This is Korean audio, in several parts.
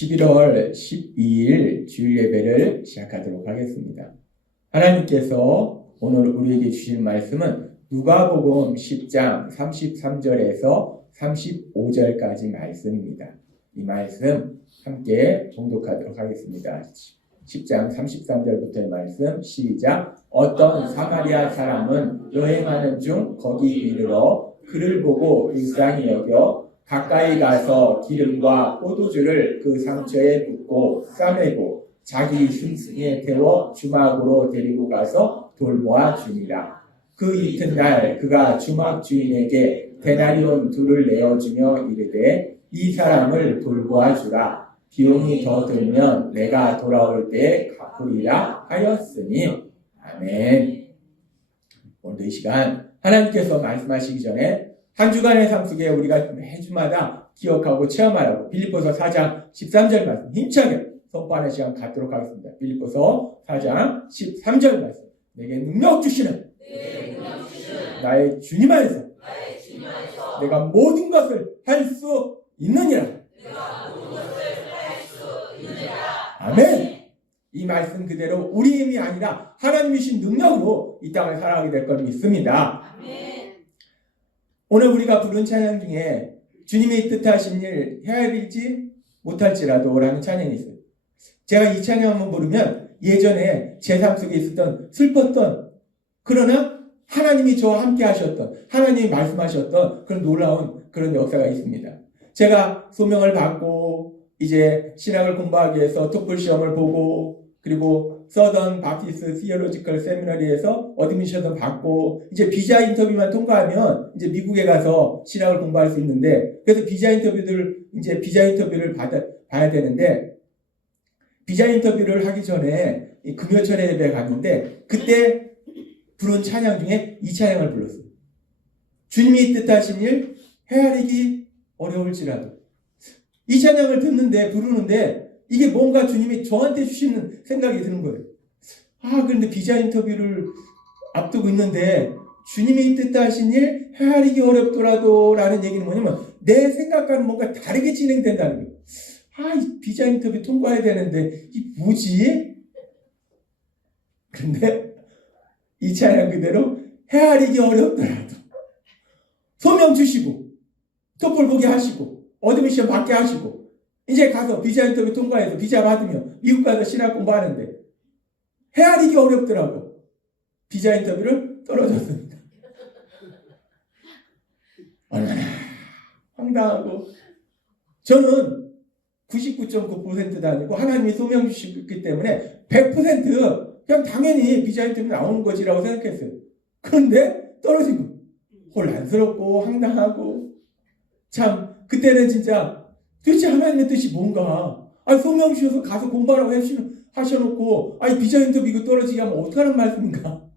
11월 12일 주일 예배를 시작하도록 하겠습니다. 하나님께서 오늘 우리에게 주실 말씀은 누가복음 10장 33절에서 35절까지 말씀입니다. 이 말씀 함께 봉독하도록 하겠습니다. 10장 33절부터의 말씀 시작. 어떤 사마리아 사람은 여행하는 중 거기 이르러 그를 보고 불쌍히 여겨 가까이 가서 기름과 포도주를 그 상처에 붓고 싸매고 자기 짐승에 태워 주막으로 데리고 가서 돌보아 주니라. 그 이튿날 그가 주막 주인에게 데나리온 둘을 내어주며 이르되 이 사람을 돌보아 주라. 비용이 더 들면 내가 돌아올 때에 갚으리라 하였으니. 아멘. 오늘 이 시간 하나님께서 말씀하시기 전에 한 주간의 삶 속에 우리가 매주마다 기억하고 체험하라고 빌립보서 4장 13절 말씀 힘차게 선포하는 시간 갖도록 하겠습니다. 빌립보서 4장 13절 말씀. 내게 능력 주시는 나의 주님 안에서 내가 모든 것을 할 수 있느니라. 아멘. 이 말씀 그대로 우리 힘이 아니라 하나님이신 능력으로 이 땅을 살아가게 될 걸 믿습니다. 아멘. 오늘 우리가 부른 찬양 중에 주님의 뜻하신 일 헤아리지 못할지라도 라는 찬양이 있어요. 제가 이 찬양 한번 부르면 예전에 제 삶 속에 있었던 슬펐던 그러나 하나님이 저와 함께 하셨던 하나님이 말씀하셨던 그런 놀라운 그런 역사가 있습니다. 제가 소명을 받고 이제 신학을 공부하기 위해서 토플 시험을 보고 그리고 서던 바티스트 시어로지컬 세미너리에서 어드미션을 받고 이제 비자 인터뷰만 통과하면 이제 미국에 가서 신학을 공부할 수 있는데 그래서 비자 인터뷰를 봐야 되는데 비자 인터뷰를 하기 전에 금요철에 예배 갔는데 그때 부른 찬양 중에 이 찬양을 불렀어요. 주님이 뜻하신 일 헤아리기 어려울지라도 이 찬양을 부르는데 이게 뭔가 주님이 저한테 주시는 생각이 드는 거예요. 그런데 비자 인터뷰를 앞두고 있는데 주님이 뜻하신 일 헤아리기 어렵더라도 라는 얘기는 뭐냐면 내 생각과는 뭔가 다르게 진행된다는 거예요. 이 비자 인터뷰 통과해야 되는데 이게 뭐지? 근데 이 찬양 그대로 헤아리기 어렵더라도 소명 주시고 토플 보게 하시고 어드미션 받게 하시고 이제 가서 비자 인터뷰 통과해서 비자 받으면 미국 가서 신학 공부하는데 헤아리기 어렵더라고. 비자 인터뷰를 떨어졌습니다. 얼마나 황당하고 저는 99.9%도 아니고 하나님이 소명 주셨기 때문에 100% 그냥 당연히 비자 인터뷰 나오는 거지라고 생각했어요. 그런데 떨어진 거. 혼란스럽고 황당하고 참 그때는 진짜 도대체 하나님의 뜻이 뭔가 소명 주셔서 가서 공부하라고 하셔놓고 비자 인터뷰 이거 떨어지게 하면 어떡하는 말씀인가.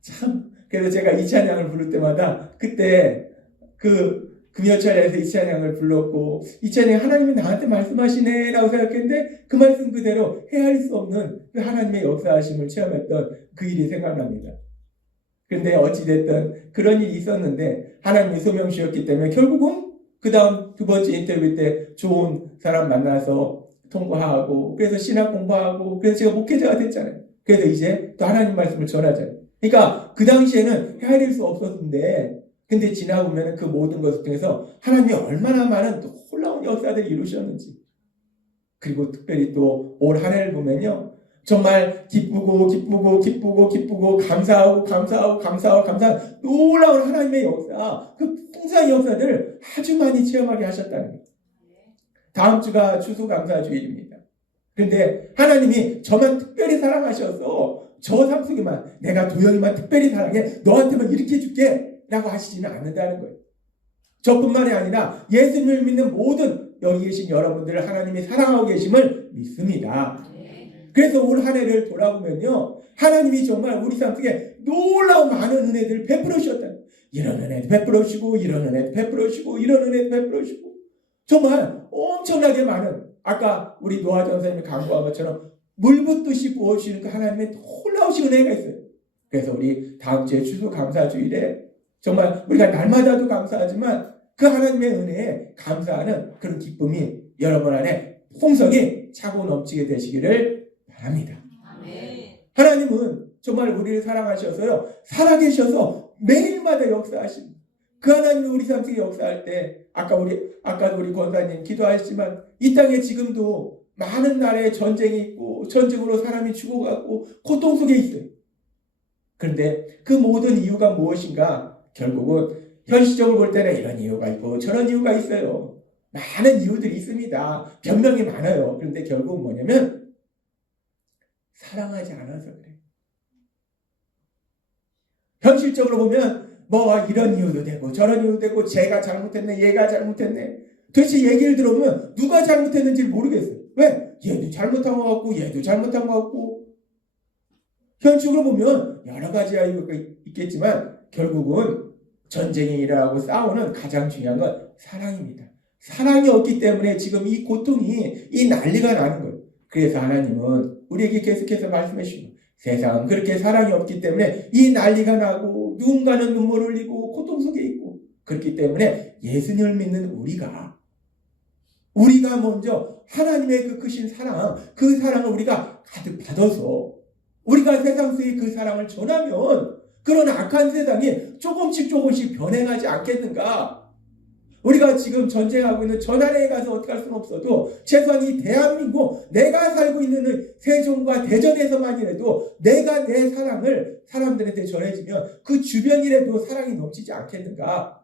참 그래서 제가 이 찬양을 부를 때마다 그때 그 금요철에서 이 찬양을 불렀고 이 찬양 하나님이 나한테 말씀하시네 라고 생각했는데 그 말씀 그대로 헤아릴 수 없는 그 하나님의 역사하심을 체험했던 그 일이 생각납니다. 그런데 어찌됐든 그런 일이 있었는데 하나님이 소명 주셨기 때문에 결국은 그 다음 두 번째 인터뷰 때 좋은 사람 만나서 통과하고 그래서 신학 공부하고 그래서 제가 목회자가 됐잖아요. 그래서 이제 또 하나님 말씀을 전하잖아요. 그러니까 그 당시에는 헤아릴 수 없었는데 근데 지나보면 그 모든 것을 통해서 하나님이 얼마나 많은 또 놀라운 역사들을 이루셨는지 그리고 특별히 또 올 한 해를 보면요. 정말 기쁘고 감사하고 놀라운 하나님의 역사 그 풍성한 역사들을 아주 많이 체험하게 하셨다는 거예요. 다음 주가 추수감사주일입니다. 그런데 하나님이 저만 특별히 사랑하셔서 저 삶 속에만 내가 도영이만 특별히 사랑해 너한테만 이렇게 줄게 라고 하시지는 않는다는 거예요. 저뿐만이 아니라 예수님을 믿는 모든 여기 계신 여러분들을 하나님이 사랑하고 계심을 믿습니다. 그래서 올 한 해를 돌아보면요. 하나님이 정말 우리 삶 속에 놀라운 많은 은혜들을 베풀어 주셨다. 이런 은혜도 베풀어 주시고 이런 은혜도 베풀어 주시고 이런 은혜도 베풀어 주시고 정말 엄청나게 많은 아까 우리 노아 전사님이 강구한 것처럼 물 붓듯이 부어주시는 그 하나님의 놀라우신 은혜가 있어요. 그래서 우리 다음 주에 추수감사주일에 정말 우리가 날마다도 감사하지만 그 하나님의 은혜에 감사하는 그런 기쁨이 여러분 안에 풍성이 차고 넘치게 되시기를 바랍니다. 아멘. 하나님은 정말 우리를 사랑하셔서요, 살아계셔서 매일마다 역사하십니다. 그 하나님이 우리 삶 속에 역사할 때, 아까도 우리 권사님 기도하셨지만, 이 땅에 지금도 많은 나라의 전쟁이 있고, 전쟁으로 사람이 죽어가고, 고통 속에 있어요. 그런데 그 모든 이유가 무엇인가? 결국은 현실적으로 볼 때는 이런 이유가 있고, 저런 이유가 있어요. 많은 이유들이 있습니다. 변명이 많아요. 그런데 결국은 뭐냐면, 사랑하지 않아서 그래요. 현실적으로 보면 뭐 이런 이유도 되고 저런 이유도 되고 쟤가 잘못했네 얘가 잘못했네. 도대체 얘기를 들어보면 누가 잘못했는지 모르겠어요. 왜? 얘도 잘못한 것 같고 얘도 잘못한 것 같고. 현실적으로 보면 여러 가지 이유가 있겠지만 결국은 전쟁이 일어나고 싸우는 가장 중요한 건 사랑입니다. 사랑이 없기 때문에 지금 이 고통이 이 난리가 나는 거예요. 그래서 하나님은 우리에게 계속해서 말씀해 주시고 세상은 그렇게 사랑이 없기 때문에 이 난리가 나고 누군가는 눈물 흘리고 고통 속에 있고 그렇기 때문에 예수님을 믿는 우리가 먼저 하나님의 그 크신 사랑, 그 사랑을 우리가 가득 받아서 우리가 세상 속에 그 사랑을 전하면 그런 악한 세상이 조금씩 변해가지 않겠는가? 우리가 지금 전쟁하고 있는 저 나라에 가서 어떻게 할 수는 없어도 최소한 이 대한민국 내가 살고 있는 세종과 대전에서만이라도 내가 내 사랑을 사람들한테 전해주면 그 주변이라도 사랑이 넘치지 않겠는가?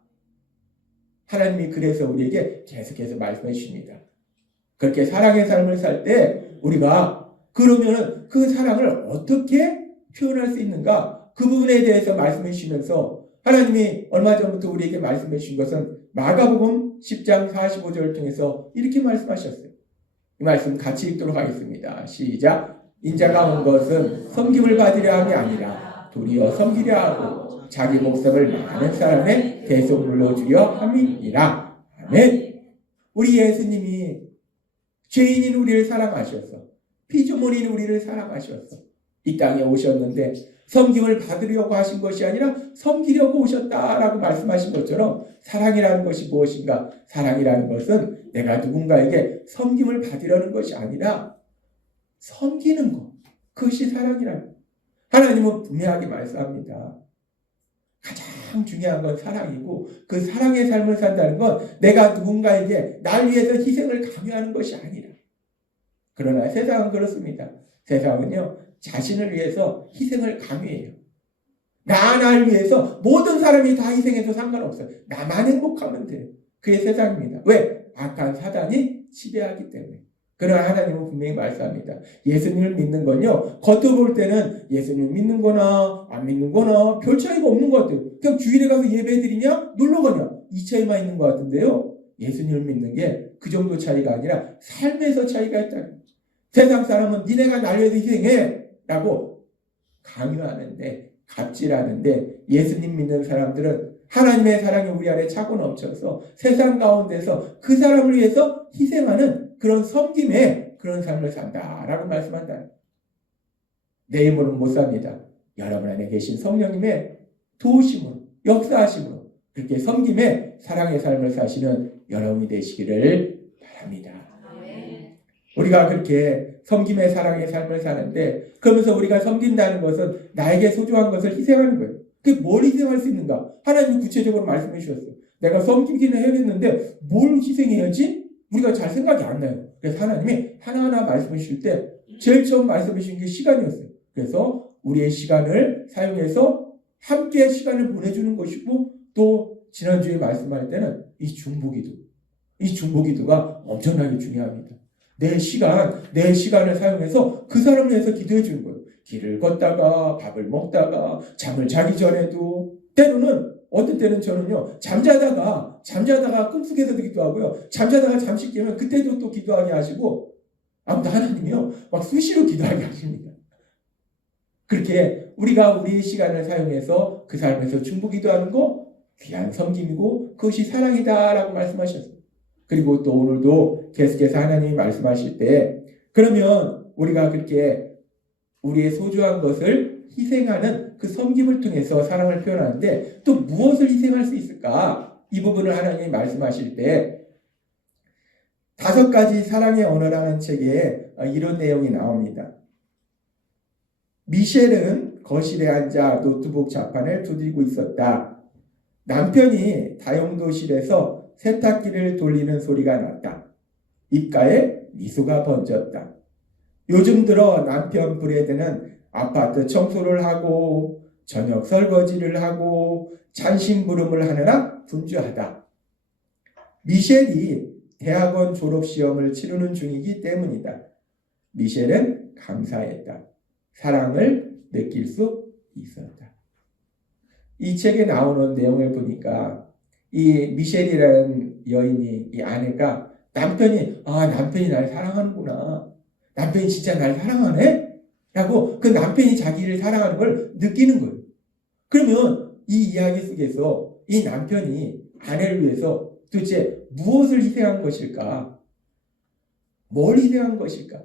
하나님이 그래서 우리에게 계속해서 말씀해 주십니다. 그렇게 사랑의 삶을 살 때 우리가 그러면 그 사랑을 어떻게 표현할 수 있는가? 그 부분에 대해서 말씀해 주시면서 하나님이 얼마 전부터 우리에게 말씀해 주신 것은 마가복음 10장 45절을 통해서 이렇게 말씀하셨어요. 이 말씀 같이 읽도록 하겠습니다. 시작. 인자가 온 것은 섬김을 받으려 함이 아니라 도리어 섬기려 하고 자기 목숨을 많은 사람의 대속물로 주려 함이니라. 아멘. 우리 예수님이 죄인인 우리를 사랑하셔서 피조물인 우리를 사랑하셔서 이 땅에 오셨는데 섬김을 받으려고 하신 것이 아니라 섬기려고 오셨다라고 말씀하신 것처럼 사랑이라는 것이 무엇인가? 사랑이라는 것은 내가 누군가에게 섬김을 받으려는 것이 아니라 섬기는 것. 그것이 사랑이라는 것. 하나님은 분명하게 말씀합니다. 가장 중요한 건 사랑이고 그 사랑의 삶을 산다는 건 내가 누군가에게 날 위해서 희생을 강요하는 것이 아니라. 그러나 세상은 그렇습니다. 세상은요. 자신을 위해서 희생을 강요해요. 나를 위해서 모든 사람이 다 희생해서 상관없어요. 나만 행복하면 돼요. 그게 세상입니다. 왜? 악한 사단이 지배하기 때문에. 그러나 하나님은 분명히 말씀합니다. 예수님을 믿는 건요. 겉으로 볼 때는 예수님을 믿는 거나 안 믿는 거나 별 차이가 없는 것 같아요. 그냥 주일에 가서 예배 드리냐? 놀러 가냐? 이 차이만 있는 것 같은데요. 예수님을 믿는 게 그 정도 차이가 아니라 삶에서 차이가 있다는 거죠. 세상 사람은 니네가 날 위해서 희생해 라고 강요하는데 갑질하는데 예수님 믿는 사람들은 하나님의 사랑이 우리 안에 차고 넘쳐서 세상 가운데서 그 사람을 위해서 희생하는 그런 섬김의 그런 삶을 산다라고 말씀한다. 내 힘으로는 못 삽니다. 여러분 안에 계신 성령님의 도우심으로 역사하심으로 그렇게 섬김의 사랑의 삶을 사시는 여러분이 되시기를 바랍니다. 우리가 그렇게 섬김의 사랑의 삶을 사는데 그러면서 우리가 섬긴다는 것은 나에게 소중한 것을 희생하는 거예요. 그게 뭘 희생할 수 있는가? 하나님이 구체적으로 말씀해 주셨어요. 내가 섬기기는 해야겠는데 뭘 희생해야지? 우리가 잘 생각이 안 나요. 그래서 하나님이 하나하나 말씀해 주실 때 제일 처음 말씀해 주신 게 시간이었어요. 그래서 우리의 시간을 사용해서 함께 시간을 보내주는 것이고 또 지난주에 말씀할 때는 이 중보기도가 엄청나게 중요합니다. 내 시간을 사용해서 그 사람을 위해서 기도해 주는 거예요. 길을 걷다가 밥을 먹다가 잠을 자기 전에도 때로는 어떤 때는 저는요 잠자다가 꿈속에서도 기도하고요 잠자다가 잠시 깨면 그때도 또 기도하게 하시고 아무튼 하나님이요 막 수시로 기도하게 하십니다. 그렇게 우리가 우리의 시간을 사용해서 그 삶에서 중보기도하는 거 귀한 섬김이고 그것이 사랑이다라고 말씀하셨어요. 그리고 또 오늘도 계속해서 하나님이 말씀하실 때 그러면 우리가 그렇게 우리의 소중한 것을 희생하는 그 섬김을 통해서 사랑을 표현하는데 또 무엇을 희생할 수 있을까? 이 부분을 하나님이 말씀하실 때 5가지 사랑의 언어라는 책에 이런 내용이 나옵니다. 미셸은 거실에 앉아 노트북 자판을 두들고 있었다. 남편이 다용도실에서 세탁기를 돌리는 소리가 났다. 입가에 미소가 번졌다. 요즘 들어 남편 브래드는 아파트 청소를 하고 저녁 설거지를 하고 찬심부름을 하느라 분주하다. 미셸이 대학원 졸업시험을 치르는 중이기 때문이다. 미셸은 감사했다. 사랑을 느낄 수 있었다. 이 책에 나오는 내용을 보니까 이 미셸이라는 여인이, 이 아내가 남편이 날 사랑하는구나. 남편이 진짜 날 사랑하네? 라고 그 남편이 자기를 사랑하는 걸 느끼는 거예요. 그러면 이 이야기 속에서 이 남편이 아내를 위해서 도대체 무엇을 희생한 것일까? 뭘 희생한 것일까?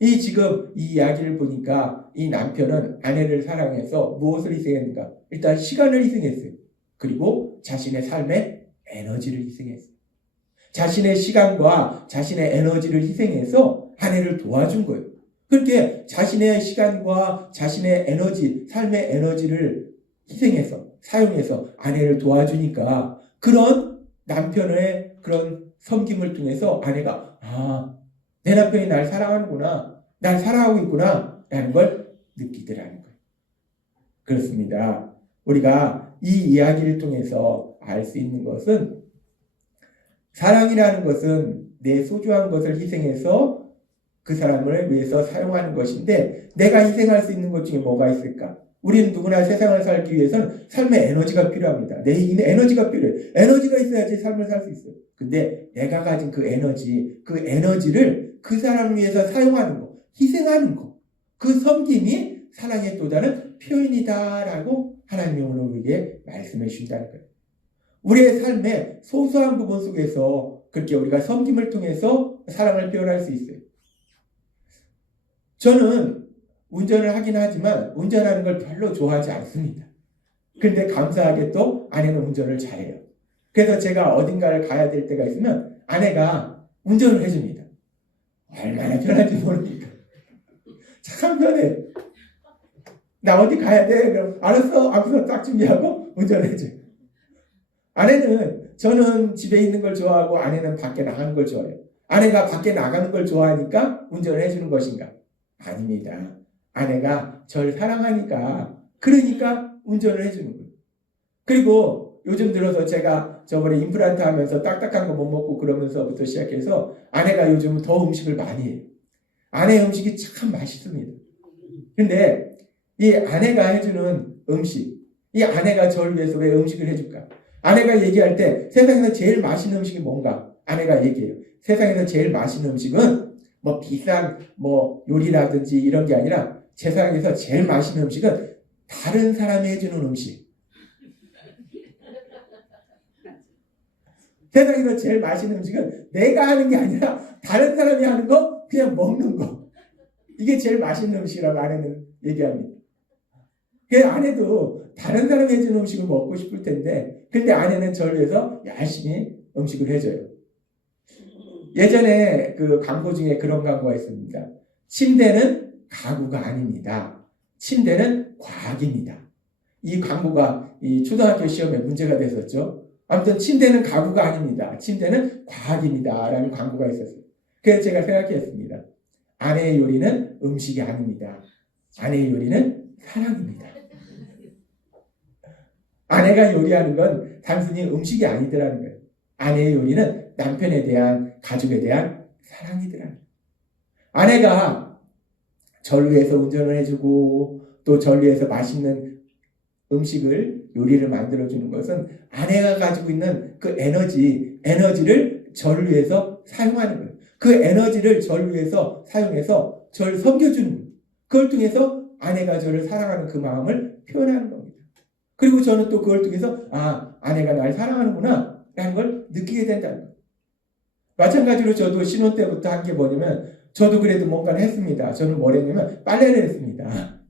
지금 이 이야기를 보니까 이 남편은 아내를 사랑해서 무엇을 희생했는가? 일단 시간을 희생했어요. 그리고 자신의 삶의 에너지를 희생했어요. 자신의 시간과 자신의 에너지를 희생해서 아내를 도와준 거예요. 그렇게 자신의 시간과 자신의 에너지, 삶의 에너지를 희생해서, 사용해서 아내를 도와주니까 그런 남편의 그런 섬김을 통해서 아내가 내 남편이 날 사랑하는구나, 날 사랑하고 있구나 라는 걸 느끼더라는 거예요. 그렇습니다. 우리가 이 이야기를 통해서 알 수 있는 것은 사랑이라는 것은 내 소중한 것을 희생해서 그 사람을 위해서 사용하는 것인데 내가 희생할 수 있는 것 중에 뭐가 있을까? 우리는 누구나 세상을 살기 위해서는 삶의 에너지가 필요합니다. 내 에너지가 필요해요. 에너지가 있어야지 삶을 살 수 있어요. 근데 내가 가진 그 에너지를 그 사람을 위해서 사용하는 거, 희생하는 거, 그 섬김이 사랑의 또 다른 표현이다라고 하나님이 오늘 우리에게 말씀해 주신다는 거예요. 우리의 삶의 소소한 부분 속에서 그렇게 우리가 섬김을 통해서 사랑을 표현할 수 있어요. 저는 운전을 하긴 하지만 운전하는 걸 별로 좋아하지 않습니다. 그런데 감사하게 또 아내는 운전을 잘해요. 그래서 제가 어딘가를 가야 될 때가 있으면 아내가 운전을 해줍니다. 얼마나 편한지 모르니까. 참 편해. 나 어디 가야 돼? 그럼 알았어. 앞에서 딱 준비하고 운전을 해줘요. 저는 집에 있는 걸 좋아하고 아내는 밖에 나가는 걸 좋아해요. 아내가 밖에 나가는 걸 좋아하니까 운전을 해주는 것인가? 아닙니다. 아내가 저를 사랑하니까 그러니까 운전을 해주는 거예요. 그리고 요즘 들어서 제가 저번에 임플란트 하면서 딱딱한 거 못 먹고 그러면서부터 시작해서 아내가 요즘 더 음식을 많이 해요. 아내의 음식이 참 맛있습니다. 근데 이 아내가 해주는 음식, 이 아내가 저를 위해서 왜 음식을 해줄까? 아내가 얘기할 때 세상에서 제일 맛있는 음식이 뭔가? 아내가 얘기해요. 세상에서 제일 맛있는 음식은 비싼 요리라든지 이런 게 아니라 세상에서 제일 맛있는 음식은 다른 사람이 해주는 음식. 세상에서 제일 맛있는 음식은 내가 하는 게 아니라 다른 사람이 하는 거 그냥 먹는 거. 이게 제일 맛있는 음식이라고 아내는 얘기합니다. 그래서 아내도 다른 사람이 해주는 음식을 먹고 싶을 텐데 근데 아내는 저를 위해서 열심히 음식을 해줘요. 예전에 그 광고 중에 그런 광고가 있습니다. 침대는 가구가 아닙니다. 침대는 과학입니다. 이 광고가 이 초등학교 시험에 문제가 됐었죠. 아무튼 침대는 가구가 아닙니다. 침대는 과학입니다. 라는 광고가 있었어요. 그래서 제가 생각했습니다. 아내의 요리는 음식이 아닙니다. 아내의 요리는 사랑입니다. 아내가 요리하는 건 단순히 음식이 아니더라는 거예요. 아내의 요리는 남편에 대한, 가족에 대한 사랑이더라는 거예요. 아내가 저를 위해서 운전을 해주고 또 저를 위해서 맛있는 음식을, 요리를 만들어주는 것은 아내가 가지고 있는 그 에너지를 저를 위해서 사용하는 거예요. 그 에너지를 저를 위해서 사용해서 저를 섬겨주는 거예요. 그걸 통해서 아내가 저를 사랑하는 그 마음을 표현하는 겁니다. 그리고 저는 또 그걸 통해서 아내가 날 사랑하는구나 라는 걸 느끼게 된다는 거예요. 마찬가지로 저도 신혼 때부터 한 게 뭐냐면 저도 그래도 뭔가를 했습니다. 저는 뭘 했냐면 빨래를 했습니다.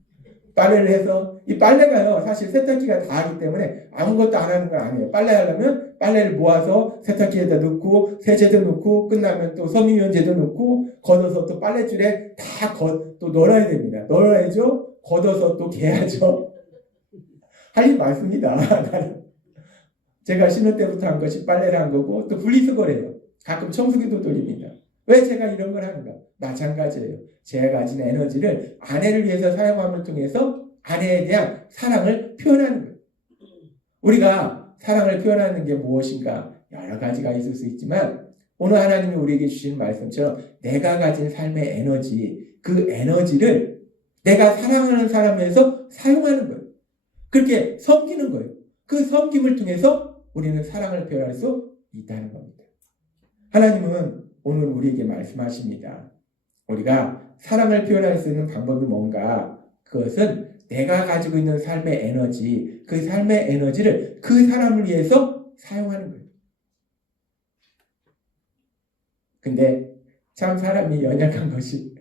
빨래를 해서 이 빨래가요 사실 세탁기가 다 하기 때문에 아무것도 안 하는 건 아니에요. 빨래하려면 빨래를 모아서 세탁기에다 넣고 세제도 넣고 끝나면 또 섬유유연제도 넣고 걷어서 또 빨래줄에 또 널어야 됩니다. 널어야죠. 걷어서 또 개야죠. 할 일 많습니다. 제가 신혼 때부터 한 것이 빨래를 한 거고 또 분리수거래요. 가끔 청소기도 돌립니다. 왜 제가 이런 걸 하는가? 마찬가지예요. 제가 가진 에너지를 아내를 위해서 사용함을 통해서 아내에 대한 사랑을 표현하는 거예요. 우리가 사랑을 표현하는 게 무엇인가? 여러 가지가 있을 수 있지만 오늘 하나님이 우리에게 주신 말씀처럼 내가 가진 삶의 에너지, 그 에너지를 내가 사랑하는 사람에서 사용하는 거예요. 그렇게 섬기는 거예요. 그 섬김을 통해서 우리는 사랑을 표현할 수 있다는 겁니다. 하나님은 오늘 우리에게 말씀하십니다. 우리가 사랑을 표현할 수 있는 방법이 뭔가? 그것은 내가 가지고 있는 삶의 에너지, 그 삶의 에너지를 그 사람을 위해서 사용하는 거예요. 근데 참 사람이 연약한 것이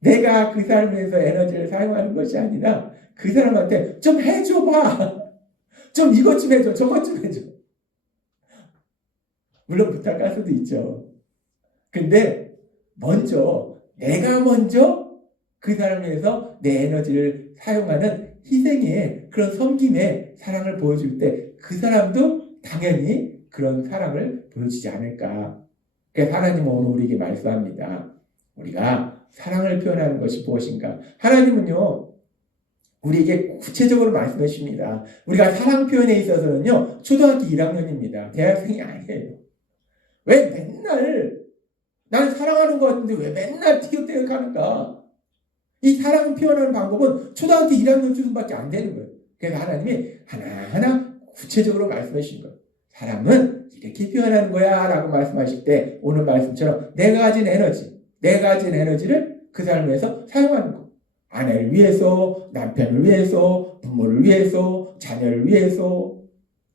내가 그 사람을 위해서 에너지를 사용하는 것이 아니라 그 사람한테 좀 해줘봐. 좀 이것 좀 해줘. 저것 좀 해줘. 물론 부탁할 수도 있죠. 근데 내가 먼저 그 사람을 위해서 내 에너지를 사용하는 희생의 그런 섬김의 사랑을 보여줄 때 그 사람도 당연히 그런 사랑을 보여주지 않을까. 그래서 하나님은 오늘 우리에게 말씀합니다. 우리가 사랑을 표현하는 것이 무엇인가? 하나님은요, 우리에게 구체적으로 말씀해 주십니다. 우리가 사랑 표현에 있어서는요, 초등학교 1학년입니다. 대학생이 아니에요. 왜 맨날 나는 사랑하는 것 같은데 왜 맨날 티격태격하는가? 이 사랑을 표현하는 방법은 초등학교 1학년 수준밖에 안 되는 거예요. 그래서 하나님이 하나하나 구체적으로 말씀해 주신 거예요. 사랑은 이렇게 표현하는 거야 라고 말씀하실 때 오늘 말씀처럼 내가 가진 에너지를 그 사람을 위해서 사용하는 거. 아내를 위해서, 남편을 위해서, 부모를 위해서, 자녀를 위해서,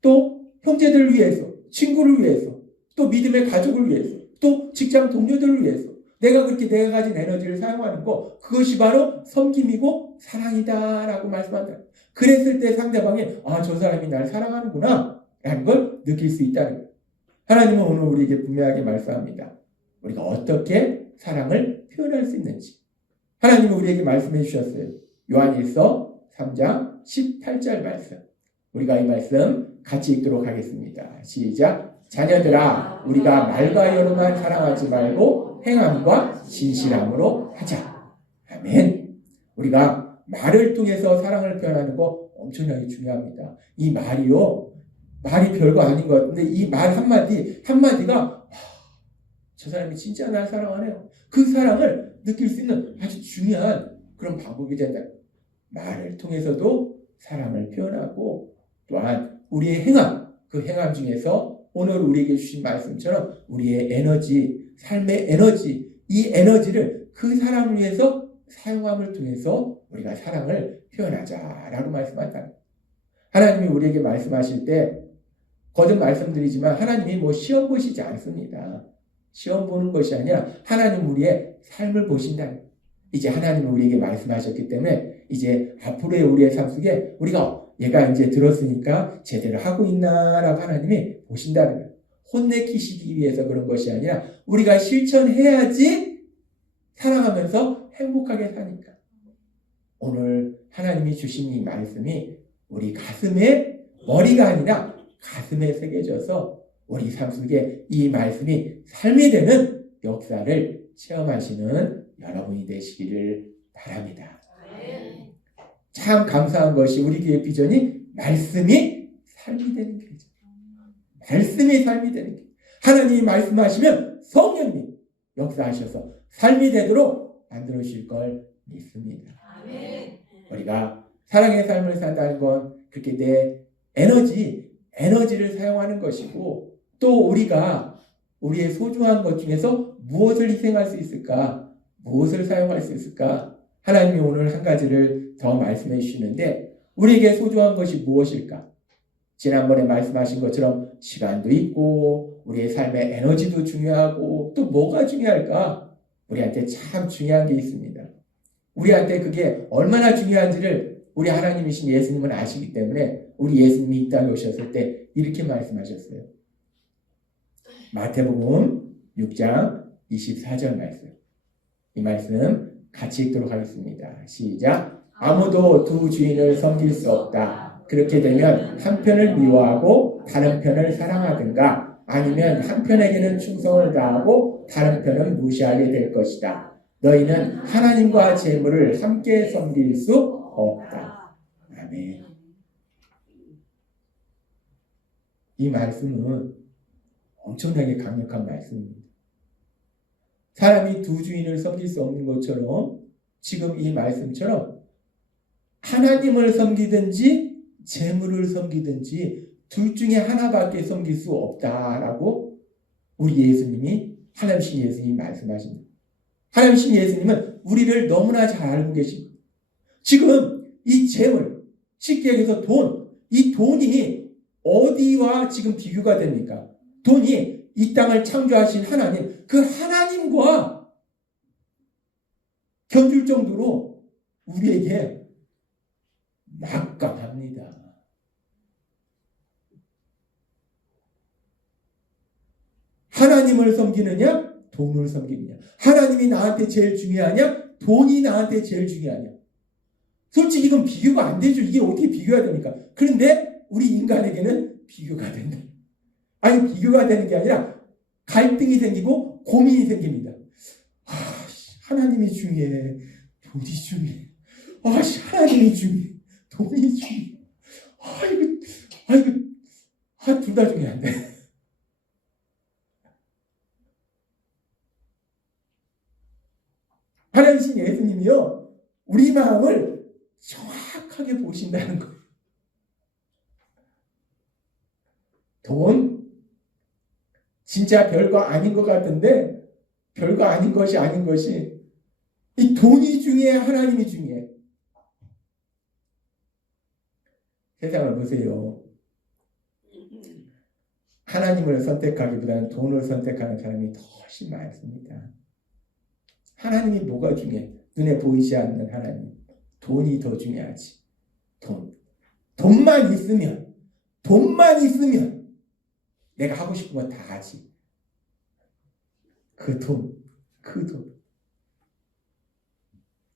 또 형제들을 위해서, 친구를 위해서, 또 믿음의 가족을 위해서, 또 직장 동료들을 위해서 내가 가진 에너지를 사용하는 거, 그것이 바로 섬김이고 사랑이다라고 말씀한다. 그랬을 때 상대방이 저 사람이 날 사랑하는구나 라는 걸 느낄 수 있다는 거예요. 하나님은 오늘 우리에게 분명하게 말씀합니다. 우리가 어떻게 사랑을 표현할 수 있는지 하나님은 우리에게 말씀해 주셨어요. 요한일서 3장 18절 말씀. 우리가 이 말씀 같이 읽도록 하겠습니다. 시작. 자녀들아, 우리가 말과 여로만 사랑하지 말고 행함과 진실함으로 하자. 아멘. 우리가 말을 통해서 사랑을 표현하는 거 엄청나게 중요합니다. 이 말이 별거 아닌 것 같은데 이 말 한마디가 저 사람이 진짜 날 사랑하네요. 그 사랑을 느낄 수 있는 아주 중요한 그런 방법이 된다. 말을 통해서도 사랑을 표현하고 또한 우리의 행함, 그 행함 중에서 오늘 우리에게 주신 말씀처럼 우리의 에너지, 삶의 에너지, 이 에너지를 그 사람을 위해서 사용함을 통해서 우리가 사랑을 표현하자라고 말씀한다. 하나님이 우리에게 말씀하실 때 거듭 말씀드리지만 하나님이 시험 보시지 않습니다. 시험 보는 것이 아니라 하나님 우리의 삶을 보신다. 이제 하나님은 우리에게 말씀하셨기 때문에 이제 앞으로의 우리의 삶 속에 우리가 얘가 이제 들었으니까 제대로 하고 있나라고 하나님이 보신다는 거예요. 혼내키시기 위해서 그런 것이 아니라 우리가 실천해야지 사랑하면서 행복하게 사니까. 오늘 하나님이 주신 이 말씀이 우리 가슴에 머리가 아니라 가슴에 새겨져서 우리 삶 속에 이 말씀이 삶이 되는 역사를 체험하시는 여러분이 되시기를 바랍니다. 참 감사한 것이 우리 교회 비전이 말씀이 삶이 되는 교회죠. 말씀이 삶이 되는 교회. 하나님이 말씀하시면 성령님이 역사하셔서 삶이 되도록 만들어 주실 걸 믿습니다. 우리가 사랑의 삶을 산다는 건 그렇게 내 에너지를 사용하는 것이고 또 우리가 우리의 소중한 것 중에서 무엇을 희생할 수 있을까? 무엇을 사용할 수 있을까? 하나님이 오늘 한 가지를 더 말씀해 주시는데 우리에게 소중한 것이 무엇일까? 지난번에 말씀하신 것처럼 시간도 있고 우리의 삶의 에너지도 중요하고 또 뭐가 중요할까? 우리한테 참 중요한 게 있습니다. 우리한테 그게 얼마나 중요한지를 우리 하나님이신 예수님은 아시기 때문에 우리 예수님이 이 땅에 오셨을 때 이렇게 말씀하셨어요. 마태복음 6장 24절 말씀. 이 말씀 같이 읽도록 하겠습니다. 시작. 아무도 두 주인을 섬길 수 없다. 그렇게 되면 한 편을 미워하고 다른 편을 사랑하든가 아니면 한 편에게는 충성을 다하고 다른 편은 무시하게 될 것이다. 너희는 하나님과 재물을 함께 섬길 수 없다. 아멘. 이 말씀은 엄청나게 강력한 말씀입니다. 사람이 두 주인을 섬길 수 없는 것처럼 지금 이 말씀처럼 하나님을 섬기든지 재물을 섬기든지 둘 중에 하나밖에 섬길 수 없다라고 우리 예수님이 하나님신 예수님이 말씀하십니다. 하나님신 예수님은 우리를 너무나 잘 알고 계십니다. 지금 이 재물, 쉽게 얘기해서 돈, 이 돈이 어디와 지금 비교가 됩니까? 돈이 이 땅을 창조하신 하나님, 그 하나님과 견줄 정도로 우리에게 막강합니다. 하나님을 섬기느냐? 돈을 섬기느냐? 하나님이 나한테 제일 중요하냐? 돈이 나한테 제일 중요하냐? 솔직히 이건 비교가 안 되죠. 이게 어떻게 비교가 됩니까? 그런데 우리 인간에게는 비교가 된다. 아니, 비교가 되는 게 아니라 갈등이 생기고 고민이 생깁니다. 하나님이 중요해. 돈이 중요해. 하나님이 중요해. 돈이 중요해. 둘 다 중요한데. 하나님이신 예수님이요, 우리 마음을 정확하게 보신다는 거예요. 돈, 진짜 별거 아닌 것 같은데, 별거 아닌 것이 아닌 것이, 이 돈이 중요해, 하나님이 중요해. 세상을 보세요. 하나님을 선택하기보다는 돈을 선택하는 사람이 더 훨씬 많습니다. 하나님이 뭐가 중요해? 눈에 보이지 않는 하나님. 돈이 더 중요하지. 돈만 있으면 내가 하고 싶은 건 다 하지. 그 돈.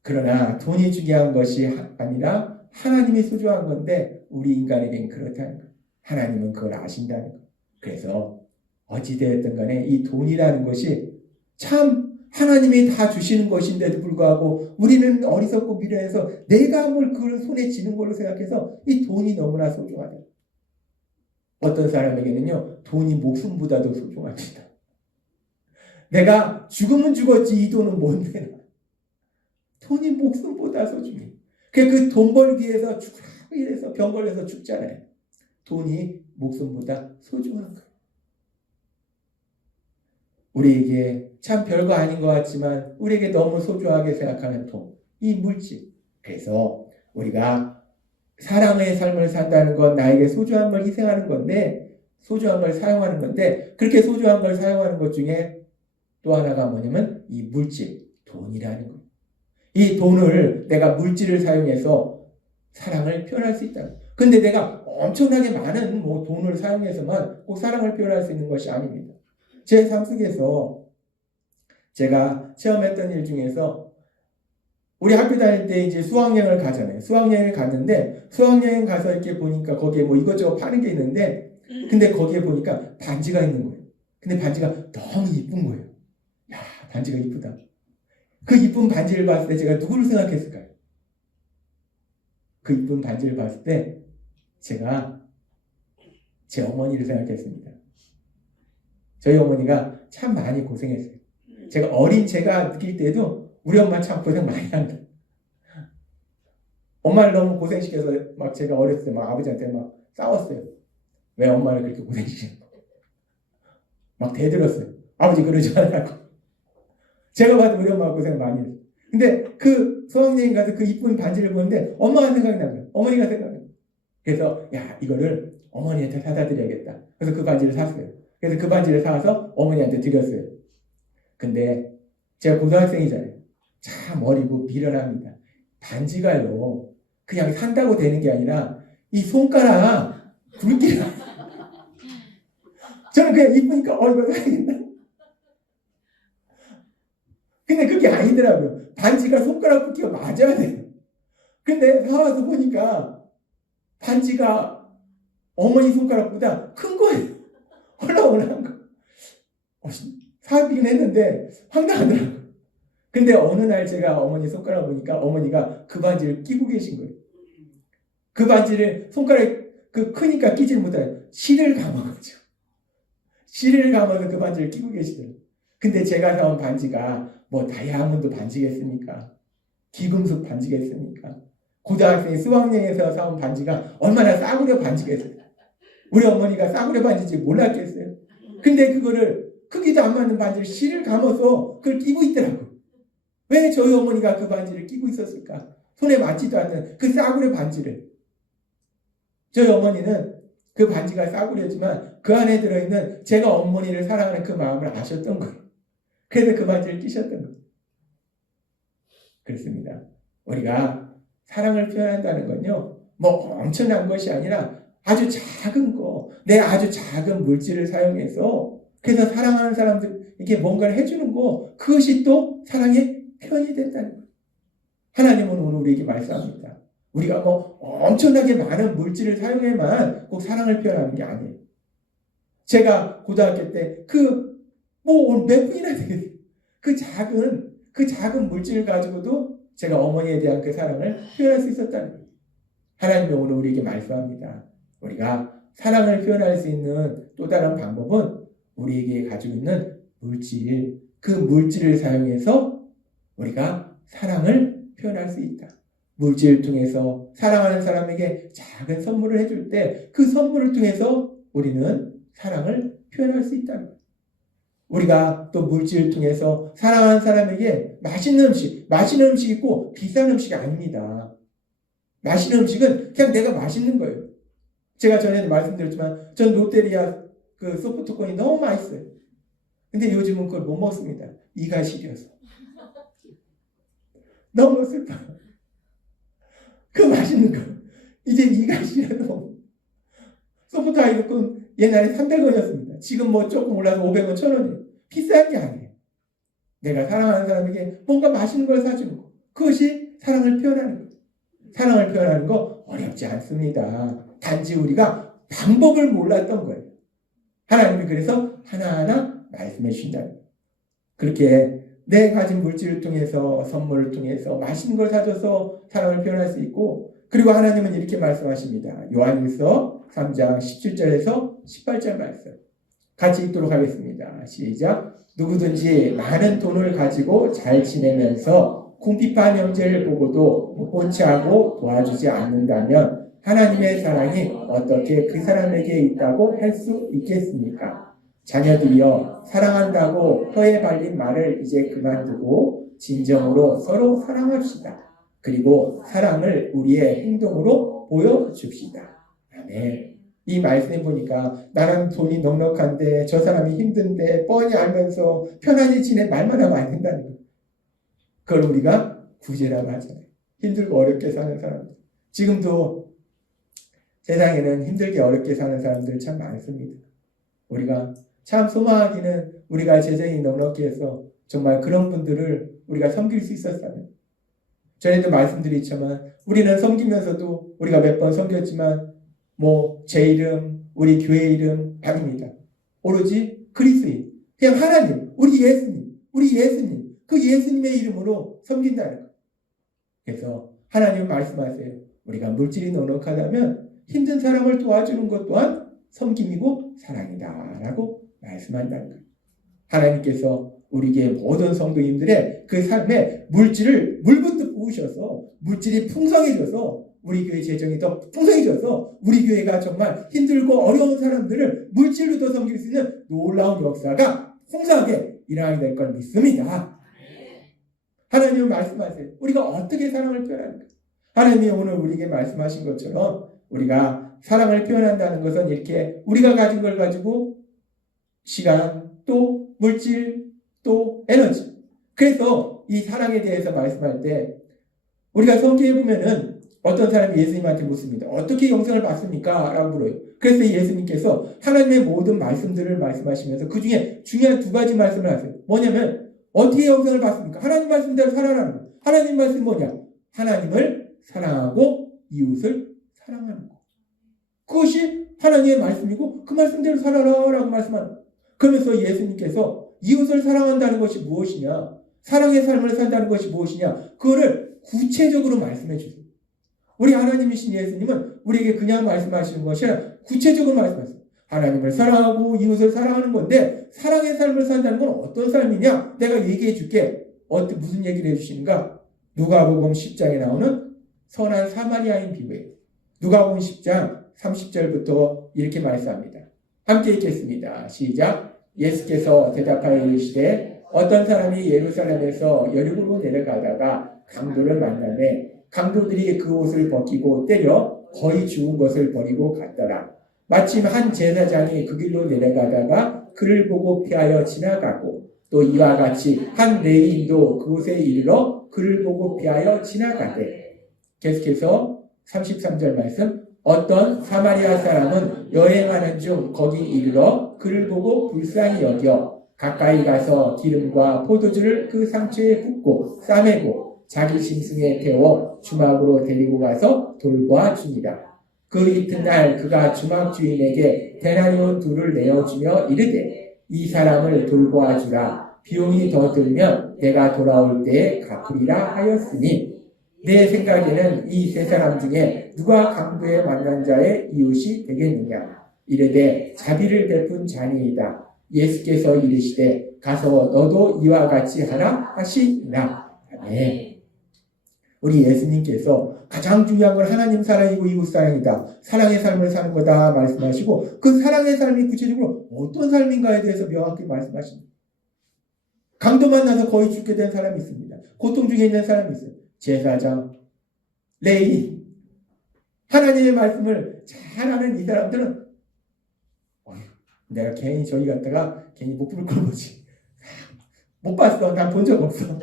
그러나 돈이 중요한 것이 아니라 하나님이 소중한 건데 우리 인간에겐 그렇다는 거예요. 하나님은 그걸 아신다는 거예요. 그래서 어찌되었든 간에 이 돈이라는 것이 참 하나님이 다 주시는 것인데도 불구하고 우리는 어리석고 미련해서 내가 뭘 그걸 손에 쥐는 걸로 생각해서 이 돈이 너무나 소중하다. 어떤 사람에게는요, 돈이 목숨보다도 소중합니다. 내가 죽으면 죽었지 이 돈은 뭔데? 돈이 목숨보다 소중해. 그 돈 벌기 위해서 죽으라고 이래서 병 걸려서 죽잖아요. 돈이 목숨보다 소중한 거예요. 우리에게 참 별거 아닌 것 같지만 우리에게 너무 소중하게 생각하는 돈, 이 물질. 그래서 우리가 사랑의 삶을 산다는 건 나에게 소중한 걸 희생하는 건데, 소중한 걸 사용하는 건데, 그렇게 소중한 걸 사용하는 것 중에 또 하나가 뭐냐면 이 물질, 돈이라는 거예요. 이 돈을 내가 물질을 사용해서 사랑을 표현할 수 있다. 근데 내가 엄청나게 많은 돈을 사용해서만 꼭 사랑을 표현할 수 있는 것이 아닙니다. 제 삶 속에서 제가 체험했던 일 중에서 우리 학교 다닐 때 이제 수학여행을 가잖아요. 수학여행을 갔는데 수학여행 가서 이렇게 보니까 거기에 이것저것 파는 게 있는데 근데 거기에 보니까 반지가 있는 거예요. 근데 반지가 너무 이쁜 거예요. 야, 반지가 이쁘다. 그 이쁜 반지를 봤을 때 제가 누구를 생각했을까요? 그 이쁜 반지를 봤을 때 제가 제 어머니를 생각했습니다. 저희 어머니가 참 많이 고생했어요. 제가 어린 제가 느낄 때도 우리 엄마 참 고생 많이 한다. 엄마를 너무 고생시켜서 막 제가 어렸을 때 막 아버지한테 막 싸웠어요. 왜 엄마를 그렇게 고생시키는 거? 막 대들었어요. 아버지 그러지 말라고. 제가 봐도 우리 엄마가 고생 많이 했어요. 근데 그 수학여행 가서 그 이쁜 반지를 보는데 엄마가 생각난 거예요. 어머니가 생각난 거예요. 그래서 야, 이거를 어머니한테 사다 드려야겠다. 그래서 그 반지를 샀어요. 그래서 그 반지를 사서 어머니한테 드렸어요. 근데 제가 고등학생이잖아요. 참 어리고 미련합니다. 반지가요, 그냥 산다고 되는 게 아니라 이 손가락 굵기가 저는 그냥 이쁘니까 이거 사야겠다. 근데 그게 아니더라고요. 반지가 손가락 굵기가 맞아야 돼요. 근데 사와서 보니까 반지가 어머니 손가락보다 큰 거예요. 헐렁헐렁한 거. 사기긴 했는데 황당하더라고요. 근데 어느 날 제가 어머니 손가락 보니까 어머니가 그 반지를 끼고 계신 거예요. 그 반지를 손가락이 크니까 끼질 못해요. 실을 감아가지고. 실을 감아서 그 반지를 끼고 계시더라고요. 근데 제가 사온 반지가 뭐 다이아몬드 반지겠습니까? 기금속 반지겠습니까? 고등학생 수학여행에서 사온 반지가 얼마나 싸구려 반지겠어요? 우리 어머니가 싸구려 반지인지 몰랐겠어요? 근데 그거를 크기도 안 맞는 반지를 실을 감아서 그걸 끼고 있더라고요. 왜 저희 어머니가 그 반지를 끼고 있었을까? 손에 맞지도 않는 그 싸구려 반지를. 저희 어머니는 그 반지가 싸구려지만 그 안에 들어있는 제가 어머니를 사랑하는 그 마음을 아셨던 거예요. 그래서 그 반지를 끼셨던 거예요. 그렇습니다. 우리가 사랑을 표현한다는 건요, 뭐 엄청난 것이 아니라 아주 작은 거, 내 아주 작은 물질을 사용해서 그래서 사랑하는 사람들에게 뭔가를 해주는 거, 그것이 또 사랑의 표현이 된다는 거예요. 하나님은 오늘 우리에게 말씀합니다. 우리가 뭐 엄청나게 많은 물질을 사용해만 꼭 사랑을 표현하는 게 아니에요. 제가 고등학교 때 몇 분이나 되겠어요. 그 작은 물질을 가지고도 제가 어머니에 대한 그 사랑을 표현할 수 있었다는 거예요. 하나님이 오늘 우리에게 말씀합니다. 우리가 사랑을 표현할 수 있는 또 다른 방법은 우리에게 가지고 있는 물질, 그 물질을 사용해서 우리가 사랑을 표현할 수 있다. 물질을 통해서 사랑하는 사람에게 작은 선물을 해줄 때 그 선물을 통해서 우리는 사랑을 표현할 수 있다는 거예요. 우리가 또 물질을 통해서 사랑하는 사람에게 맛있는 음식이 꼭 비싼 음식이 아닙니다. 맛있는 음식은 그냥 내가 맛있는 거예요. 제가 전에도 말씀드렸지만 전 롯데리아 그 소프트콘이 너무 맛있어요. 근데 요즘은 그걸 못 먹습니다. 이가 시려서. 너무 슬퍼요. 그 맛있는 거. 이제 이가 시려도 소프트 아이드콘 옛날에 300원이었습니다. 지금 뭐 조금 올라서 500원, 1000원이에요. 비싼 게 아니에요. 내가 사랑하는 사람에게 뭔가 맛있는 걸 사주는 거. 그것이 사랑을 표현하는 거예요. 사랑을 표현하는 거 어렵지 않습니다. 단지 우리가 방법을 몰랐던 거예요. 하나님이 그래서 하나하나 말씀해 주신다는 거예요. 그렇게 내 가진 물질을 통해서, 선물을 통해서 맛있는 걸 사줘서 사랑을 표현할 수 있고, 그리고 하나님은 이렇게 말씀하십니다. 요한일서 3장 17절에서 18절 말씀 같이 읽도록 하겠습니다. 시작. 누구든지 많은 돈을 가지고 잘 지내면서 궁핍한 형제를 보고도 못 본 체하고 도와주지 않는다면 하나님의 사랑이 어떻게 그 사람에게 있다고 할 수 있겠습니까? 자녀들이여, 사랑한다고 혀에 발린 말을 이제 그만두고 진정으로 서로 사랑합시다. 그리고 사랑을 우리의 행동으로 보여줍시다. 아멘. 이 말씀에 보니까 나는 돈이 넉넉한데 저 사람이 힘든데 뻔히 알면서 편안히 지내 말만 하면 안 된다는 거예요. 그걸 우리가 구제라고 하잖아요. 힘들고 어렵게 사는 사람들. 지금도 세상에는 힘들게 어렵게 사는 사람들 참 많습니다. 우리가 참 소망하기는 우리가 재정이 넉넉히 해서 정말 그런 분들을 우리가 섬길 수 있었다면, 전에도 말씀드렸지만 우리는 섬기면서도 우리가 몇 번 섬겼지만 제 이름, 우리 교회 이름 아닙니다. 오로지 그리스도인, 그냥 하나님, 우리 예수님, 그 예수님의 이름으로 섬긴다는 거예요. 그래서 하나님 말씀하세요. 우리가 물질이 넉넉하다면 힘든 사람을 도와주는 것 또한 섬김이고 사랑이다 라고 말씀한다는 거예요. 하나님께서 우리에게 모든 성도님들의 그 삶에 물질을 물부터 부으셔서 물질이 풍성해져서 우리 교회 재정이 더 풍성해져서 우리 교회가 정말 힘들고 어려운 사람들을 물질로 더 섬길 수 있는 놀라운 역사가 풍성하게 일어나게 될 걸 믿습니다. 하나님은 말씀하세요. 우리가 어떻게 사랑을 표현하는가? 하나님이 오늘 우리에게 말씀하신 것처럼 우리가 사랑을 표현한다는 것은 이렇게 우리가 가진 걸 가지고 시간, 또 물질, 또 에너지. 그래서 이 사랑에 대해서 말씀할 때 우리가 성경에 보면은 어떤 사람이 예수님한테 묻습니다. 어떻게 영생을 받습니까? 라고 물어요. 그래서 예수님께서 하나님의 모든 말씀들을 말씀하시면서 그 중에 중요한 두 가지 말씀을 하세요. 뭐냐면 어떻게 영생을 받습니까? 하나님 말씀대로 살아라는 거예요. 하나님 말씀이 뭐냐? 하나님을 사랑하고 이웃을 사랑하는 거. 그것이 하나님의 말씀이고 그 말씀대로 살아라라고 말씀하는 거예요. 그러면서 예수님께서 이웃을 사랑한다는 것이 무엇이냐? 사랑의 삶을 산다는 것이 무엇이냐? 그거를 구체적으로 말씀해 주세요. 우리 하나님이신 예수님은 우리에게 그냥 말씀하시는 것이 아니라 구체적으로 말씀하세요. 하나님을 사랑하고 이웃을 사랑하는 건데 사랑의 삶을 산다는 건 어떤 삶이냐? 내가 얘기해 줄게. 무슨 얘기를 해주시는가? 누가복음 10장에 나오는 선한 사마리아인 비유예요. 누가복음 10장 30절부터 이렇게 말씀합니다. 함께 읽겠습니다. 시작. 예수께서 대답하여 이르시되 어떤 사람이 예루살렘에서 여리고로 내려가다가 강도를 만나매 강도들이 그 옷을 벗기고 때려 거의 죽은 것을 버리고 갔더라. 마침 한 제사장이 그 길로 내려가다가 그를 보고 피하여 지나가고 또 이와 같이 한 레위인도 그곳에 이르러 그를 보고 피하여 지나가되. 계속해서 33절 말씀. 어떤 사마리아 사람은 여행하는 중 거기 이르러 그를 보고 불쌍히 여겨 가까이 가서 기름과 포도주를 그 상처에 붓고 싸매고 자기 짐승에 태워 주막으로 데리고 가서 돌보아 줍니다. 그 이튿날 그가 주막 주인에게 데나리온 둘을 내어주며 이르되 이 사람을 돌보아 주라. 비용이 더 들면 내가 돌아올 때에 갚으리라 하였으니 내 생각에는 이 세 사람 중에 누가 강도에 만난 자의 이웃이 되겠느냐. 이르되 자비를 베푼 자니이다. 예수께서 이르시되 가서 너도 이와 같이 하라 하시니라. 아멘. 우리 예수님께서 가장 중요한 건 하나님 사랑이고 이웃 사랑이다. 사랑의 삶을 사는 거다 말씀하시고 그 사랑의 삶이 구체적으로 어떤 삶인가에 대해서 명확히 말씀하십니다. 강도 만나서 거의 죽게 된 사람이 있습니다. 고통 중에 있는 사람이 있어요. 제사장, 레위, 하나님의 말씀을 잘하는 이 사람들은 내가 괜히 저기 갔다가 괜히 못 부를 걸 보지. 못 봤어. 난 본 적 없어.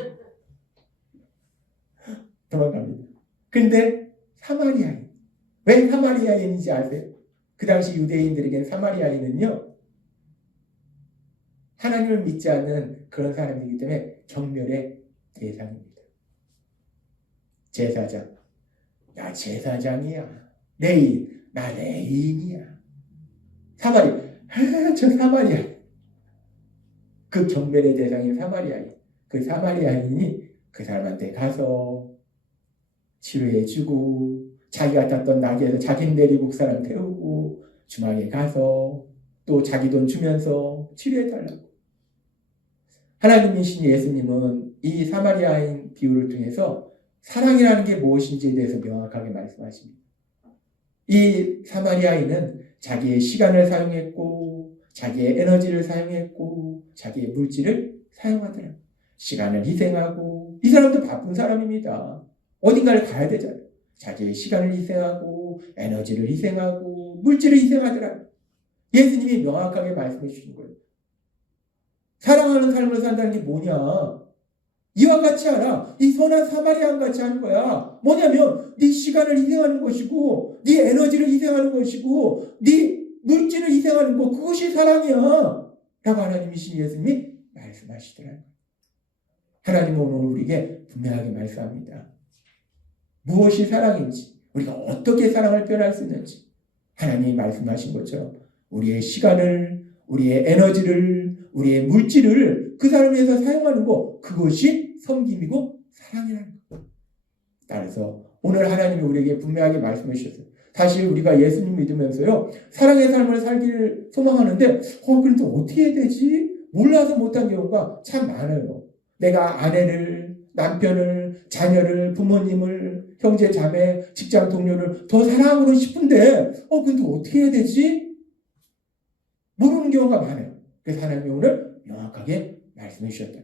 도망갑니다. 근데 사마리아인. 왜 사마리아인인지 아세요? 그 당시 유대인들에게는 사마리아인은요. 하나님을 믿지 않는 그런 사람이기 때문에 경멸의 대상입니다. 제사장. 나 제사장이야. 레인. 나 레인이야. 저 사마리아. 그 경멸의 대상인 사마리아인. 그 사마리아인이 그 사람한테 가서 치료해주고 자기가 탔던 나귀에서 자기 내리고 그 사람 태우고 주막에 가서 또 자기 돈 주면서 치료해달라고. 하나님이신 예수님은 이 사마리아인 비유를 통해서 사랑이라는 게 무엇인지에 대해서 명확하게 말씀하십니다. 이 사마리아인은 자기의 시간을 사용했고 자기의 에너지를 사용했고 자기의 물질을 사용하더라. 시간을 희생하고 이 사람도 바쁜 사람입니다. 어딘가를 가야 되잖아요. 자기의 시간을 희생하고 에너지를 희생하고 물질을 희생하더라. 예수님이 명확하게 말씀해 주신 거예요. 사랑하는 삶을 산다는 게 뭐냐? 이와 같이 하라. 이 선한 사마리아인 같이 하는 거야. 뭐냐면 네 시간을 희생하는 것이고 네 에너지를 희생하는 것이고 네 물질을 희생하는 것, 그것이 사랑이야. 라고 하나님이신 예수님이 말씀하시더라고요. 하나님은 오늘 우리에게 분명하게 말씀합니다. 무엇이 사랑인지, 우리가 어떻게 사랑을 표현할 수 있는지 하나님이 말씀하신 것처럼 우리의 시간을, 우리의 에너지를, 우리의 물질을 그 사람을 위해서 사용하는 것, 그것이 섬김이고 사랑이라는 것. 따라서 오늘 하나님이 우리에게 분명하게 말씀해 주셨어요. 사실 우리가 예수님 믿으면서요, 사랑의 삶을 살기를 소망하는데 그런데 어떻게 해야 되지? 몰라서 못한 경우가 참 많아요. 내가 아내를, 남편을, 자녀를, 부모님을, 형제, 자매, 직장 동료를 더 사랑하고 싶은데 근데 어떻게 해야 되지? 모르는 경우가 많아요. 그래서 하나님이 오늘 명확하게 말씀해 주셨다.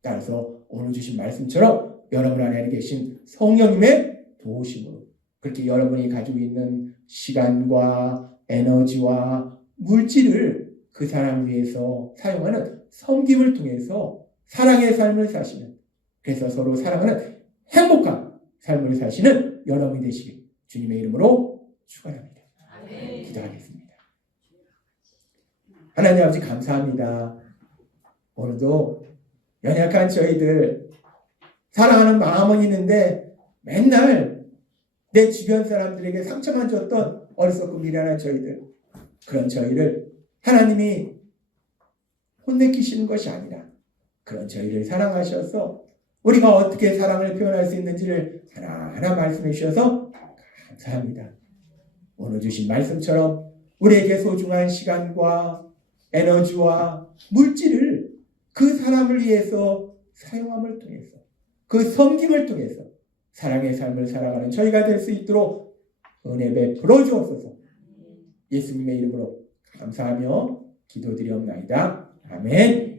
따라서 오늘 주신 말씀처럼 여러분 안에 계신 성령님의 도우심으로 그렇게 여러분이 가지고 있는 시간과 에너지와 물질을 그 사람 위해서 사용하는 섬김을 통해서 사랑의 삶을 사시는, 그래서 서로 사랑하는 행복한 삶을 사시는 여러분이 되시길 주님의 이름으로 축원합니다. 기도하겠습니다. 하나님 아버지 감사합니다. 오늘도 연약한 저희들 사랑하는 마음은 있는데 맨날 내 주변 사람들에게 상처만 줬던 어리석고 미련한 저희들, 그런 저희를 하나님이 혼내키시는 것이 아니라 그런 저희를 사랑하셔서 우리가 어떻게 사랑을 표현할 수 있는지를 하나하나 말씀해 주셔서 감사합니다. 오늘 주신 말씀처럼 우리에게 소중한 시간과 에너지와 물질을 그 사람을 위해서 사용함을 통해서, 그 섬김을 통해서 사랑의 삶을 살아가는 저희가 될 수 있도록 은혜 베풀어 주옵소서. 예수님의 이름으로 감사하며 기도드리옵나이다. 아멘.